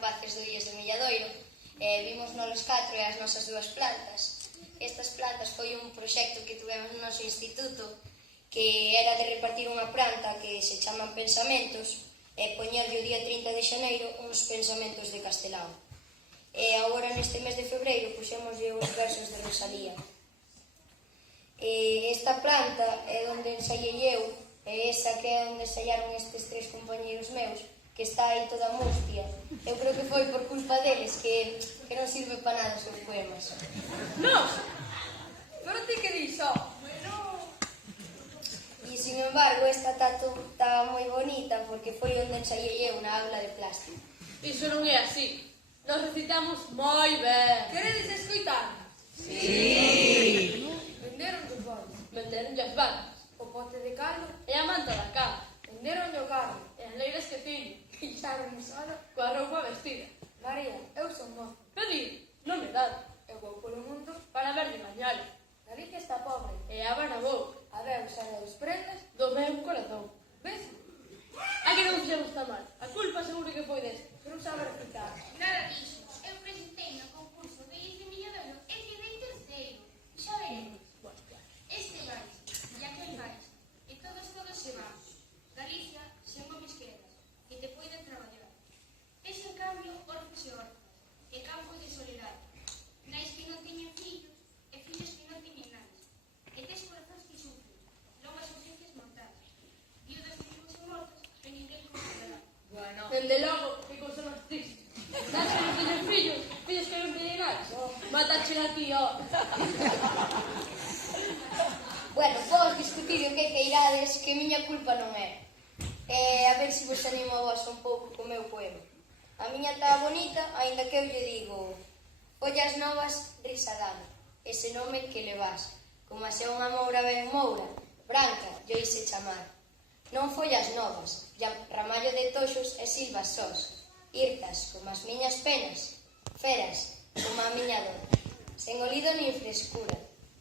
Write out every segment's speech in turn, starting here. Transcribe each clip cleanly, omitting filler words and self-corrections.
rapaces do IES de Milladoiro, vimos nos 4 e as nosas 2 plantas. Estas plantas foi un proxecto que tuvemos no noso instituto, que era de repartir unha planta que se chaman pensamentos e poñerlle o día 30 de xaneiro uns pensamentos de Castelao. E agora neste mes de febreiro puxémoslle os versos de Rosalía. Esta planta é onde ensaiei eu, e esa que é onde ensayaron estes 3 compañeros meus, que está aí toda mustia. Eu creo que foi por culpa deles, que non sirve para nada os seus poemas. Non! Pero ti que dis, ó? E, sin embargo, esta está moi bonita porque foi onde ensaiei eu na aula de plástico. Iso non é así. Nos recitamos moi ben. Queredes escoitar? Sí! Venderon os bois. Venderon as vacas. O pote de caldo e a manta da cama. Venderon o carro e as leiras que tiño. Quixaron o solo coa roupa vestida. María, eu son mozo. Pedir, non me dá. Eu vou polo mundo para ver de mañana. Galicia está pobre e a na boca. A Deus e a Deus prendas do meu corazón. Ves? A que non fixemos tan mal. A culpa seguro que foi deste. Que non sabe recitar. Nada disso. Eu presentei no concurso de IES de Milladoiro e quedei terceiro. Xa veremos. Este vais, e aquel vais, e todos se van. Galicia, sen gomes quedas, que te poiden traballar. Tes, en cambio, orfos e orfas, e campos de soledade. Nais que non teñen fillos, e fillos que non teñen nais. E tes corazóns que sufren, longas ausencias mortais. Viudas de vivos e mortos, que ninguén consolará. Bueno. Dende logo, que cosa máis triste. Das que non teñen fillos, fillos que non teñen nais. Matache a ti, ó. Bueno, vos discutir o que queirades, que miña culpa non é. A ver se vos animo a vos un pouco co meu poema. A miña está bonita, aínda que eu lle digo: follas novas, risa dame, ese nome que levas, como a se unha moura ben moura, branca, lle oise chamar. Non follas novas, ramallo de toxos e silvas sós, irtas como as miñas penas, feras como a miña dor, sen olido nin frescura,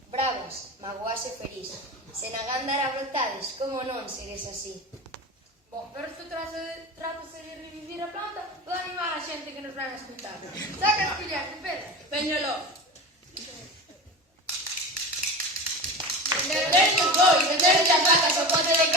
bravas, magoase feliz. Se na gándara brotades, como non seres así? Bom, pero isto trátase de revivir a planta ou de animar a xente que nos van a escutar. Saca as colleres de pedra. Veñolo. Venderon os bois, venderon as vacas, o pote de